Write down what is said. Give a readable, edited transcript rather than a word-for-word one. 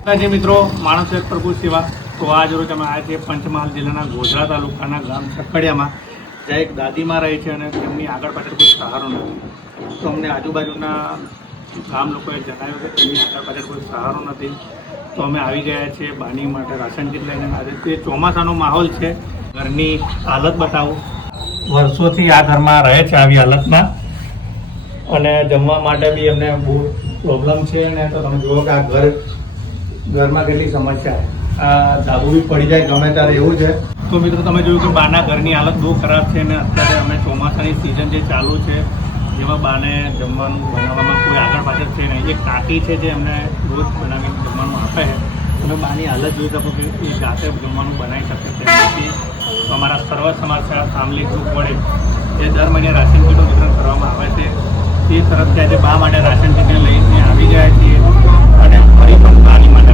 જે મિત્રો માણસ એક પ્રભુ સેવા તો આજ રોજ અમે આજે પંચમહાલ જિલ્લાના ગોધરા તાલુકાના ગામ છકડિયામાં જ્યાં એક દાદીમાં રહે છે અને તેમની આગળ પાછળ કોઈ સહારો નથી. તો અમને આજુબાજુના ગામ લોકોએ જણાવ્યું કે તેમની આગળ પાછળ કોઈ સહારો નથી. તો અમે આવી ગયા છીએ બાની માટે રાશન કીટ લઈને. આજે તે ચોમાસાનો માહોલ છે. ઘરની હાલત બતાવો. વર્ષોથી આ ઘરમાં રહે છે આવી હાલતમાં અને જમવા માટે બી એમને બહુ પ્રોબ્લેમ છે. અને તો તમે જુઓ કે આ ઘરમાં કેટલી સમસ્યા છે. આ ધાબુ બી પડી જાય ગમે ત્યારે એવું છે. તો મિત્રો તમે જોયું કે બાના ઘરની હાલત બહુ ખરાબ છે અને અત્યારે અમે ચોમાસાની સિઝન જે ચાલુ છે જેમાં બાને જમવાનું બનાવવામાં કોઈ આગળ પાછળ છે નહીં. એક કાકી છે જે એમને રોજ બનાવીને જમવાનું આપે છે. તમે બાની હાલત જોઈ શકો કે એ જાતે જમવાનું બનાવી શકે છે. તેથી અમારા સર્વ સમાજ ફેમિલી ગ્રુપ વડે જે દર મહિને રાશન કીટનું વિતરણ કરવામાં આવે છે તે તરફથી આજે બા માટે રાશન કીટને લઈને આવી ગયા છીએ અને ફરી પણ બાની માટે